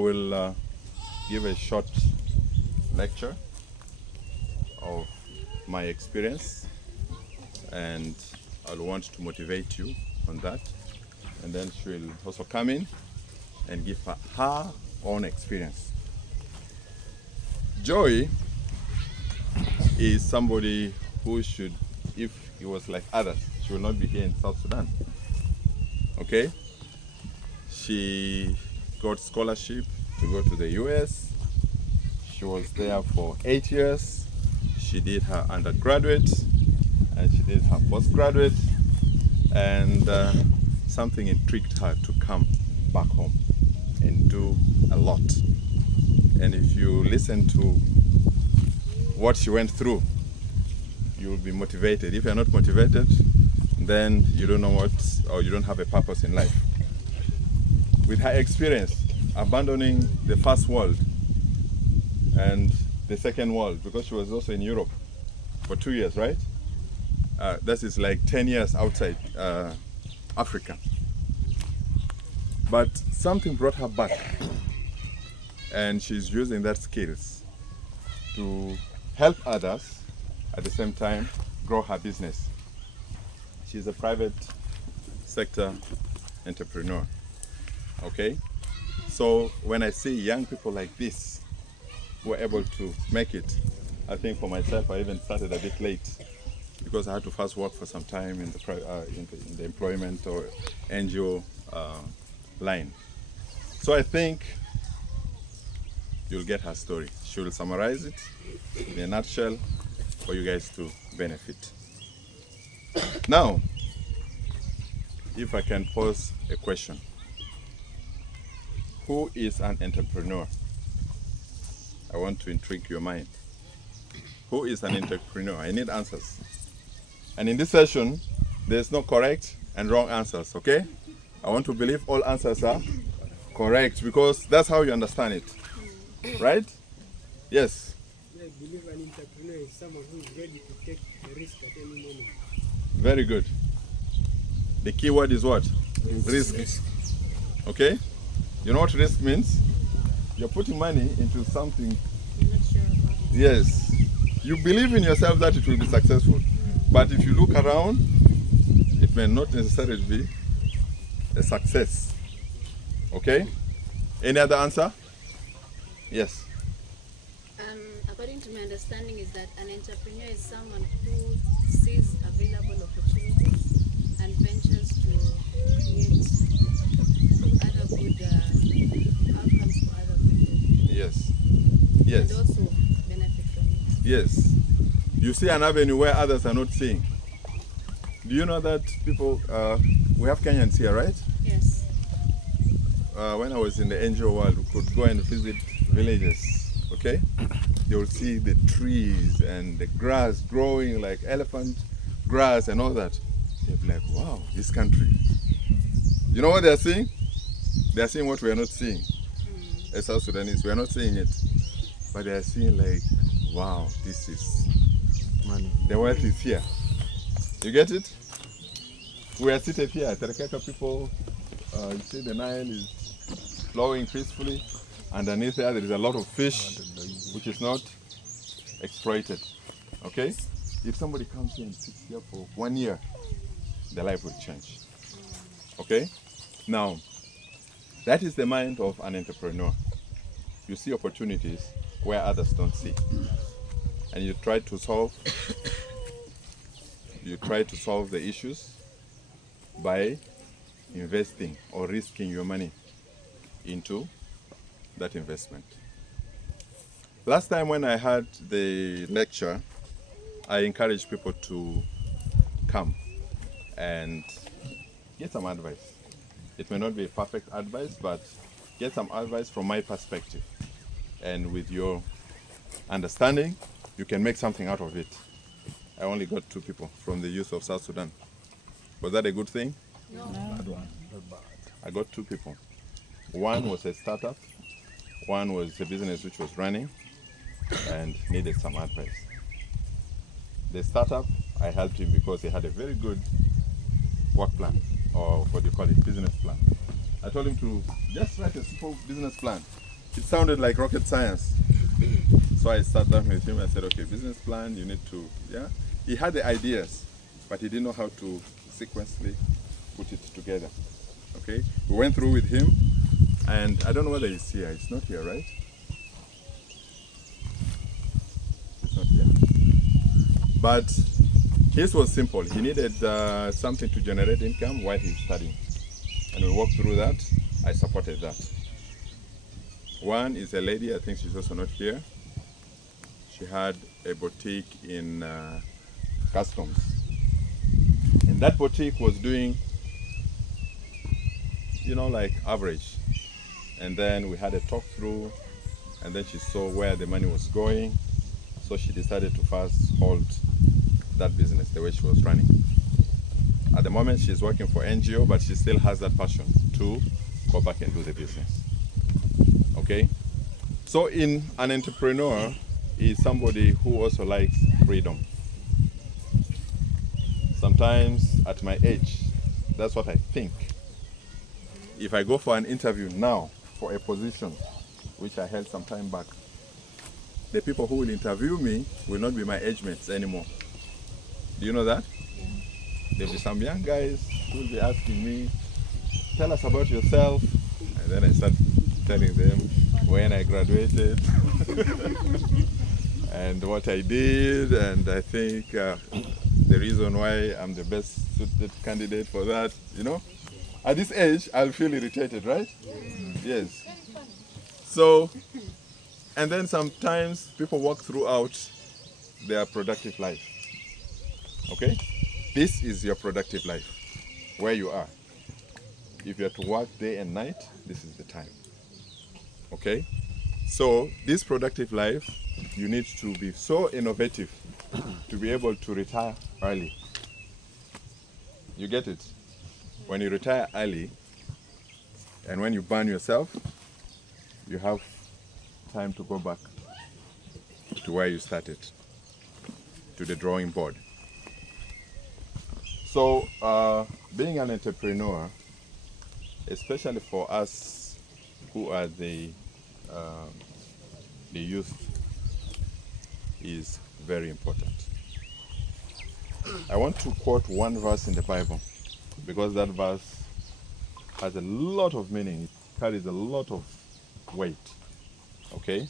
will give a short lecture of my experience, and I'll want to motivate you on that. And then she will also come in and give her own experience. Joy is somebody who should, if he was like others, she will not be here in South Sudan. Okay? She got scholarship to go to the US. She was there for 8 years. She did her undergraduate and she did her postgraduate, and something intrigued her to come back home and do a lot. And if you listen to what she went through, you will be motivated. If you're not motivated, then you don't know what, or you don't have a purpose in life. With her experience, abandoning the first world and the second world, because she was also in Europe for 2 years, right? That is like 10 years outside Africa. But something brought her back, and she's using that skills to help others, at the same time grow her business. She's a private sector entrepreneur. Okay? So when I see young people like this who are able to make it, I think for myself I even started a bit late, because I had to first work for some time in the employment or NGO line. So I think you'll get her story. She will summarize it in a nutshell for you guys to benefit. Now, if I can pose a question. Who is an entrepreneur? I want to intrigue your mind. Who is an entrepreneur? I need answers. And in this session, there's no correct and wrong answers, okay? I want to believe all answers are correct, because that's how you understand it. Right? Yes? I believe an entrepreneur is someone who is ready to take a risk at any moment. Very good. The key word is what? Risk. Okay? You know what risk means? You're putting money into something. I'm not sure about it. Yes. You believe in yourself that it will be successful. But if you look around, it may not necessarily be a success. Okay? Any other answer? Yes. According to my understanding is that an entrepreneur is someone who sees available opportunities and ventures to create other good outcomes for other people. Yes. Yes. And also benefit from it. Yes. You see an avenue where others are not seeing. Do you know that people, we have Kenyans here, right? Yes. When I was in the NGO world, we could go and visit villages, okay? They will see the trees and the grass growing like elephant grass and all that. They'll be like, wow, this country. You know what they're seeing? They're seeing what we are not seeing. As South Sudanese, we are not seeing it. But they are seeing like, wow, this is money. The wealth is here. You get it? We are seated here. Terekeka people, you see the Nile is flowing peacefully. Underneath there is a lot of fish, which is not exploited. Okay? If somebody comes here and sits here for 1 year, their life will change. Okay? Now, that is the mind of an entrepreneur. You see opportunities where others don't see. And you try to solve the issues by investing or risking your money into that investment. Last time when I had the lecture, I encouraged people to come and get some advice. It may not be a perfect advice, but get some advice from my perspective. And with your understanding, you can make something out of it. I only got 2 people from the youth of South Sudan. Was that a good thing? No. Bad one, not bad. I got 2 people. One was a startup, one was a business which was running and needed some advice. The startup, I helped him because he had a very good work plan, or what do you call it, business plan. I told him to just write a simple business plan It sounded like rocket science. So I sat down with him. I said, okay, business plan, you need to, yeah. He had the ideas, but he didn't know how to sequentially put it together. Okay, we went through with him, and I don't know whether he's here. It's not here, right? It's not here. But his was simple. He needed something to generate income while he's studying. And we walked through that. I supported that. One is a lady, I think she's also not here. She had a boutique in customs. And that boutique was doing, you know, like average. And then we had a talk through, and then she saw where the money was going. So she decided to first hold that business the way she was running. At the moment, she's working for NGO, but she still has that passion to go back and do the business. Okay? So in an entrepreneur is somebody who also likes freedom. Sometimes at my age, that's what I think. If I go for an interview now for a position which I held some time back, the people who will interview me will not be my age mates anymore. Do you know that? There'll be some young guys who will be asking me, tell us about yourself. And then I start telling them when I graduated and what I did. And I think the reason why I'm the best suited candidate for that, you know. At this age, I'll feel irritated, right? Yes. So, and then sometimes people walk throughout their productive life. Okay? This is your productive life, where you are. If you are to work day and night, this is the time. Okay? So, this productive life, you need to be so innovative to be able to retire early. You get it? When you retire early, and when you burn yourself, you have time to go back to where you started, to the drawing board. So, being an entrepreneur, especially for us who are the youth, is very important. I want to quote one verse in the Bible because that verse has a lot of meaning. It carries a lot of weight. Okay?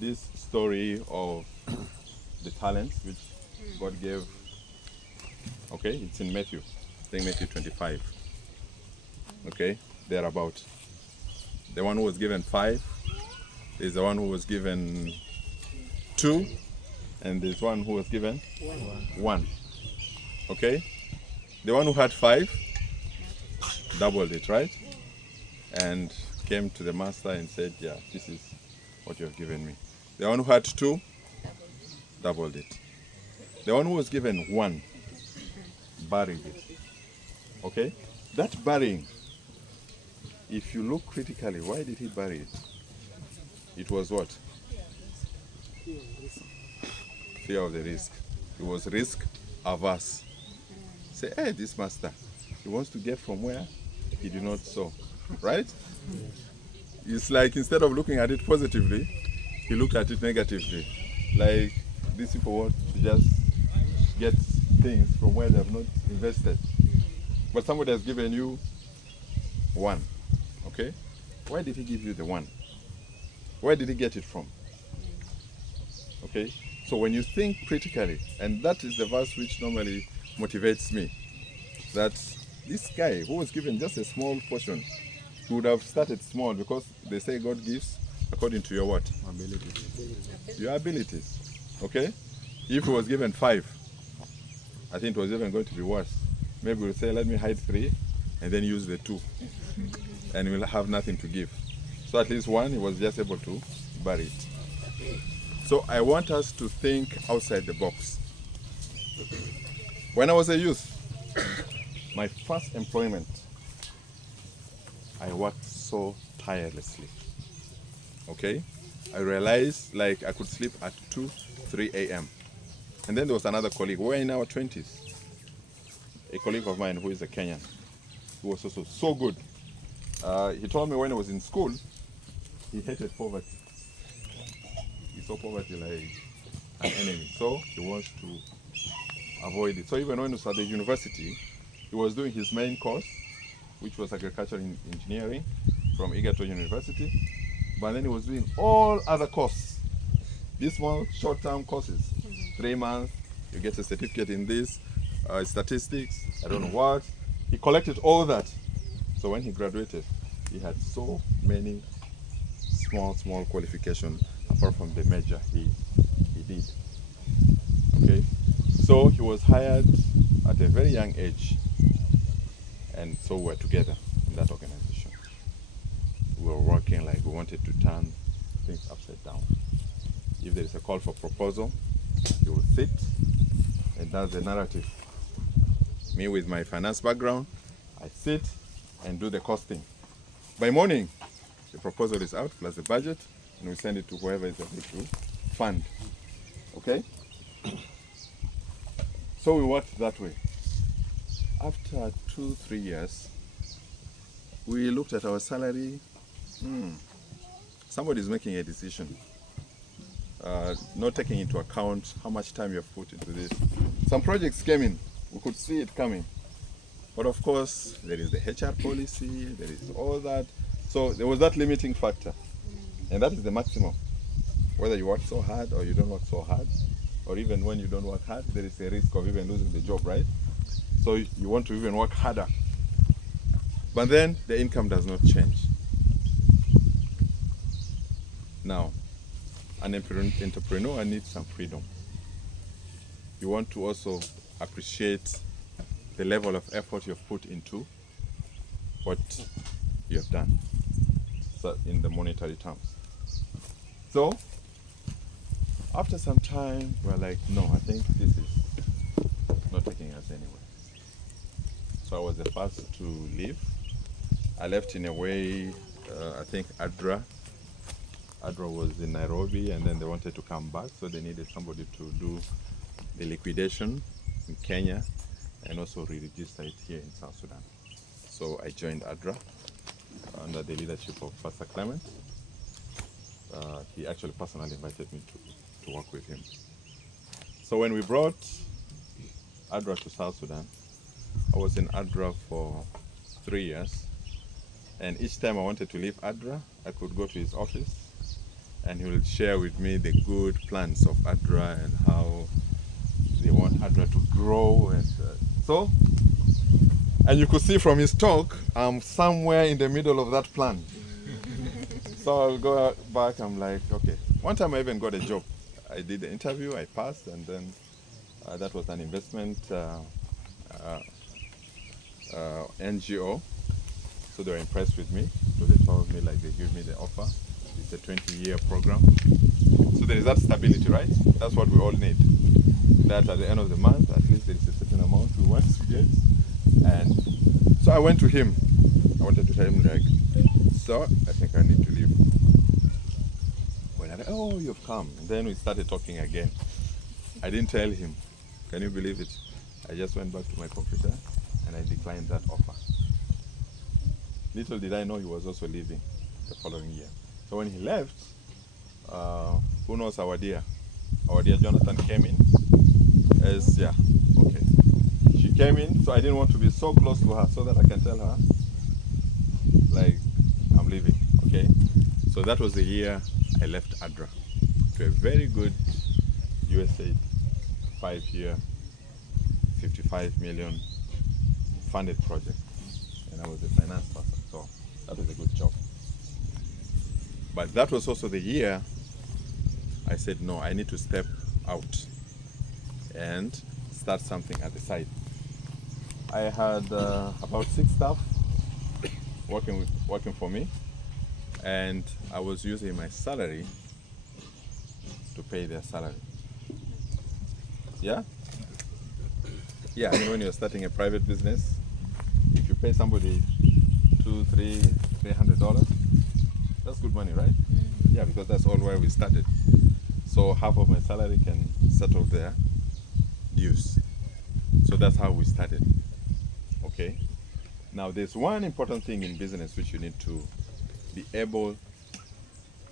This story of the talents which God gave. Okay, it's in Matthew. I think Matthew 25. Okay, thereabout. The one who was given 5 is the one who was given 2, and there's one who was given 1. Okay, the one who had 5 doubled it, right? And came to the master and said, yeah, this is what you have given me. The one who had 2 doubled it. The one who was given 1 buried it. Okay? That burying, if you look critically, why did he bury it? It was what? Fear of the risk. It was risk averse. Say, hey, this master, he wants to get from where he did not sow. Right? It's like instead of looking at it positively, he looked at it negatively. Like these people want to just get things from where they have not invested. But somebody has given you 1. Okay? Why did he give you the 1? Where did he get it from? Okay? So when you think critically, and that is the verse which normally motivates me, that this guy who was given just a small portion, he would have started small because they say God gives according to your what? Abilities. Your abilities. Okay? If he was given 5, I think it was even going to be worse. Maybe we'll say, let me hide 3 and then use the 2. And we'll have nothing to give. So at least 1, he was just able to bury it. So I want us to think outside the box. When I was a youth, my first employment, I worked so tirelessly. Okay? I realized like I could sleep at 2, 3 a.m. And then there was another colleague. We were in our 20s. A colleague of mine who is a Kenyan, who was also so good. He told me when I was in school, he hated poverty. He saw poverty like an enemy. So he wants to avoid it. So even when he was at the university, he was doing his main course, which was agricultural engineering from Ayiga University. But then he was doing all other courses. These small short-term courses, 3 months, you get a certificate in this, statistics, I don't know what. He collected all that. So when he graduated, he had so many small qualifications apart from the major he did. Okay, so he was hired at a very young age, and so we were together in that organization. We were working like we wanted to turn things upside down. If there is a call for proposal, you will sit, and that's the narrative. Me with my finance background, I sit and do the costing. By morning, the proposal is out plus the budget, and we send it to whoever is able to fund. Okay? So we worked that way. After 2-3 years, we looked at our salary. Somebody is making a decision, not taking into account how much time you have put into this. Some projects came in, we could see it coming. But of course, there is the HR policy, there is all that. So there was that limiting factor. And that is the maximum. Whether you work so hard or you don't work so hard, or even when you don't work hard, there is a risk of even losing the job, right? So you want to even work harder. But then the income does not change. Now, an entrepreneur needs some freedom. You want to also appreciate the level of effort you've put into what you have done, so in the monetary terms. So, after some time, we're like, no, I think this is not taking us anywhere. So I was the first to leave. I left in a way, I think ADRA was in Nairobi, and then they wanted to come back, so they needed somebody to do the liquidation in Kenya and also re-register it here in South Sudan. So I joined ADRA under the leadership of Pastor Clement. He actually personally invited me to work with him. So when we brought ADRA to South Sudan, I was in ADRA for 3 years. And each time I wanted to leave ADRA, I could go to his office and he will share with me the good plans of ADRA and how they want ADRA to grow. And you could see from his talk, I'm somewhere in the middle of that plan. So I'll go back, I'm like, okay. One time I even got a job. I did the interview, I passed, and then that was an investment NGO. So they were impressed with me. So they told me, like, they gave me the offer. It's a 20-year program. So there is that stability, right? That's what we all need. That at the end of the month, at least there is a certain amount we want to get. And so I went to him. I wanted to tell him, like, so I think I need to leave. When I like, oh, you've come. And then we started talking again. I didn't tell him. Can you believe it? I just went back to my computer and I declined that offer. Little did I know he was also leaving the following year. So when he left, who knows our dear Jonathan came in as, yeah, okay. She came in, so I didn't want to be so close to her so that I can tell her, like, I'm leaving, okay? So that was the year I left ADRA to a very good USAID 5-year, 55 million funded project. And I was the finance person, so that was a good job. But that was also the year I said, no, I need to step out and start something at the side. I had about 6 staff working for me, and I was using my salary to pay their salary. Yeah? Yeah, I mean, when you're starting a private business, if you pay somebody $300, that's good money, right? Mm-hmm. Yeah, because that's all where we started. So half of my salary can settle their dues. So that's how we started. Okay. Now there's one important thing in business which you need to be able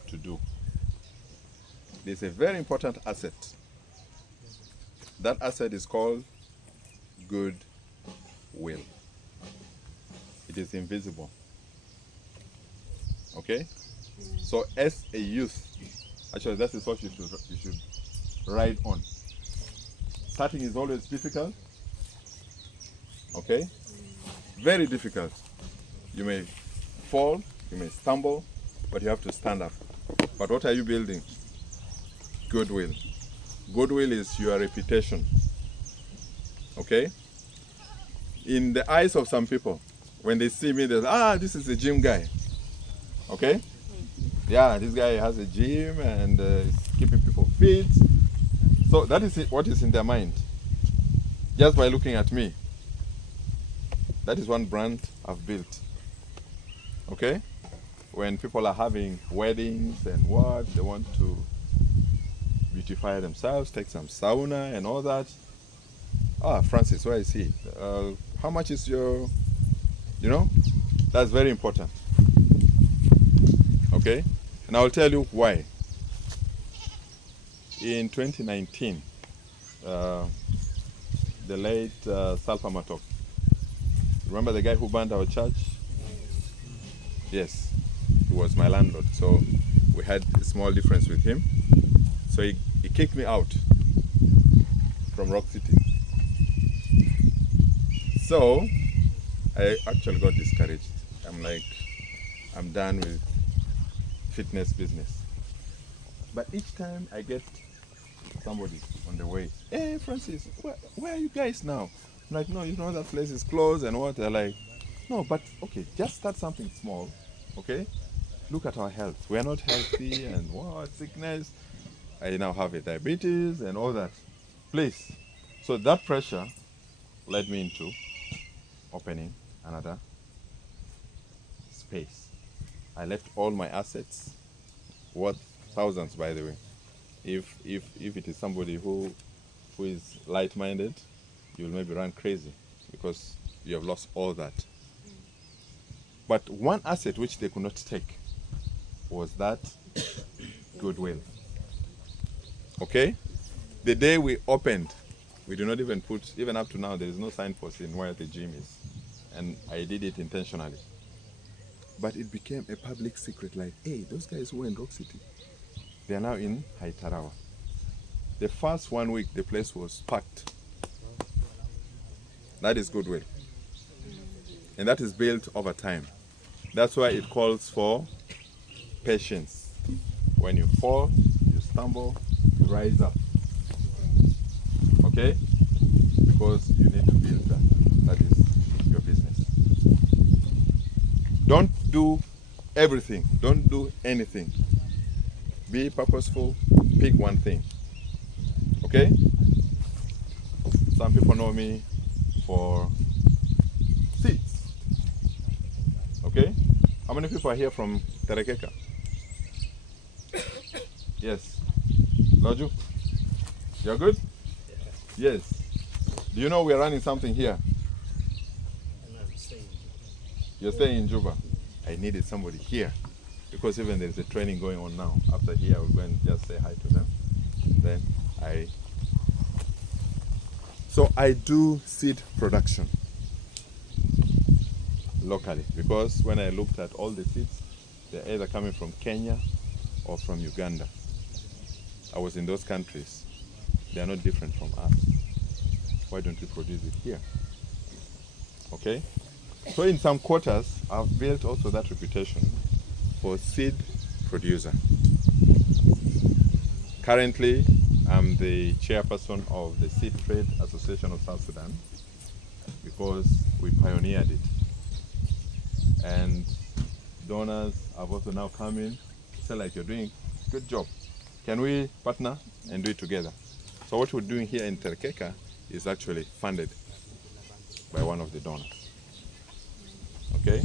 to do. There's a very important asset. That asset is called goodwill. It is invisible. Okay? So as a youth, actually that is what you should ride on. Starting is always difficult. Okay? Very difficult. You may fall, you may stumble, but you have to stand up. But what are you building? Goodwill. Goodwill is your reputation. Okay? In the eyes of some people, when they see me, they say, this is a gym guy. Okay? Yeah, this guy has a gym and is keeping people fit. So that is what is in their mind. Just by looking at me. That is one brand I've built. Okay? When people are having weddings and what, they want to beautify themselves, take some sauna and all that. Francis, where is he? How much is your, that's very important. Okay? And I'll tell you why. In 2019, the late Salpa Matok, remember the guy who burned our church? Yes, he was my landlord. So we had a small difference with him. So he kicked me out from Rock City. So I actually got discouraged. I'm like, I'm done with fitness business. But each time I get somebody on the way, hey Francis, where are you guys now? I'm like, no, that place is closed and what? They're like, no, but okay, just start something small, okay? Look at our health. We are not healthy and what, sickness. I now have a diabetes and all that. Please. So that pressure led me into opening another space. I left all my assets, worth thousands by the way. If it is somebody who is light-minded, you'll maybe run crazy because you have lost all that. But one asset which they could not take was that goodwill. Okay? The day we opened, we did not even put, even up to now, there is no signpost in where the gym is. And I did it intentionally. But it became a public secret, like, hey, those guys who were in Rock City, they are now in Haitarawa. The first 1 week, the place was packed. That is goodwill. And that is built over time. That's why it calls for patience. When you fall, you stumble, you rise up. Okay? Because you need to build that. That is your business. Don't do everything. Don't do anything. Be purposeful. Pick one thing. Okay? Some people know me for seeds. Okay? How many people are here from Terekeka? Yes. Loju? You're good? Yes. Do you know we're running something here? You're staying in Juba. I needed somebody here because even there's a training going on now. After here, I will go and just say hi to them. Then So I do seed production locally because when I looked at all the seeds, they're either coming from Kenya or from Uganda. I was in those countries. They are not different from us. Why don't we produce it here? Okay? So in some quarters, I've built also that reputation for seed producer. Currently, I'm the chairperson of the Seed Trade Association of South Sudan because we pioneered it. And donors have also now come in, say like, you're doing a good job. Can we partner and do it together? So what we're doing here in Terekeka is actually funded by one of the donors. Okay?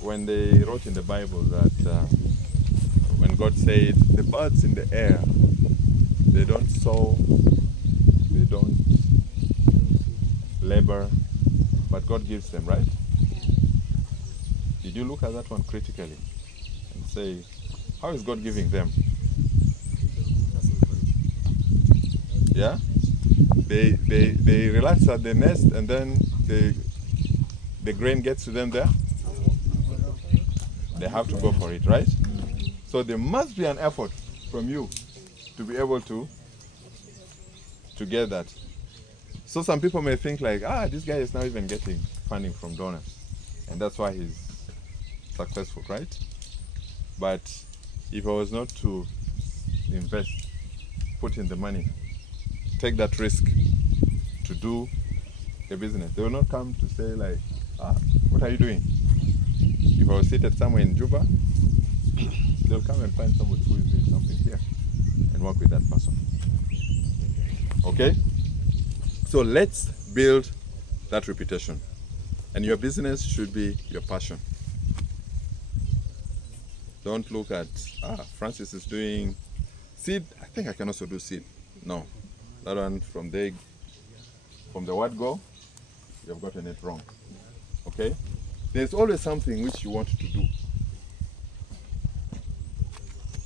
When they wrote in the Bible that when God said, the birds in the air, they don't sow, they don't labor, but God gives them, right? Did you look at that one critically and say, How is God giving them? Yeah? They relax at the nest and then the grain gets to them there. They have to go for it, right? So there must be an effort from you to be able to get that. So some people may think like, this guy is now even getting funding from donors, and that's why he's successful, right? But if I was not to invest, put in the money, take that risk to do a business, they will not come to say like, what are you doing? If I was seated somewhere in Juba, they'll come and find somebody who is doing something here and work with that person. Okay? So let's build that reputation. And your business should be your passion. Don't look at, Francis is doing seed. I think I can also do seed. No. That one from the word go, you've gotten it wrong. Okay? There's always something which you want to do.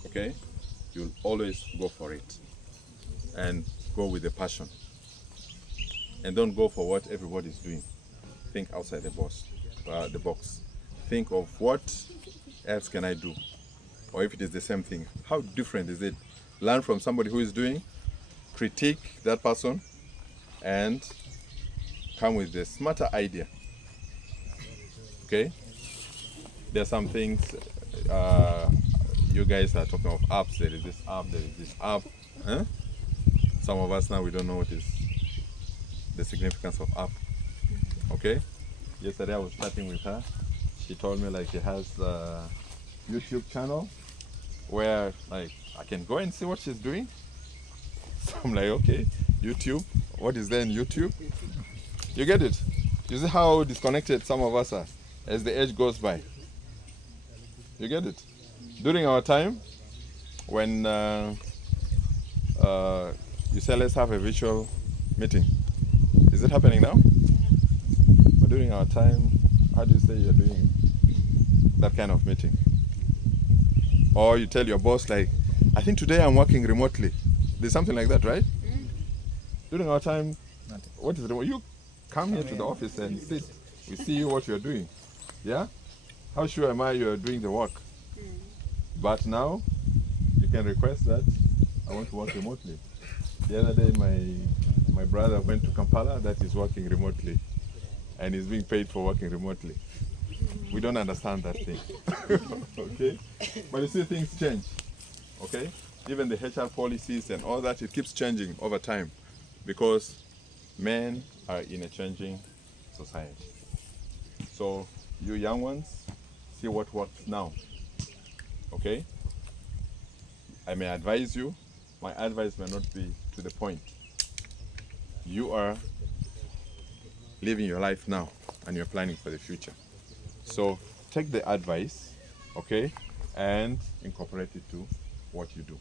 Okay? You'll always go for it. And go with the passion. And don't go for what everybody's doing. Think outside the box. Think of what else can I do? Or if it is the same thing, how different is it? Learn from somebody who is doing, critique that person, and come with a smarter idea. Okay? There are some things, you guys are talking of apps. There is this app. Huh? Some of us now, we don't know what is the significance of app. Okay? Yesterday I was chatting with her. She told me like she has a YouTube channel where like I can go and see what she's doing. So I'm like, okay, YouTube. What is there in YouTube? You get it? You see how disconnected some of us are as the age goes by. You get it? During our time, when you say let's have a virtual meeting, is it happening now? But during our time, how do you say you're doing that kind of meeting? Or you tell your boss like, I think today I'm working remotely. There's something like that, right? During our time, what is remote? You come here to the office and sit. We see you what you're doing. Yeah? How sure am I you're doing the work? But now, you can request that I want to work remotely. The other day, my brother went to Kampala, that is working remotely. And he's being paid for working remotely. We don't understand that thing. Okay? But you see, things change. Okay? Even the HR policies and all that, it keeps changing over time. Because men are in a changing society. So, you young ones, see what works now. Okay? I may advise you. My advice may not be to the point. You are living your life now and you're planning for the future. So take the advice, okay, and incorporate it to what you do.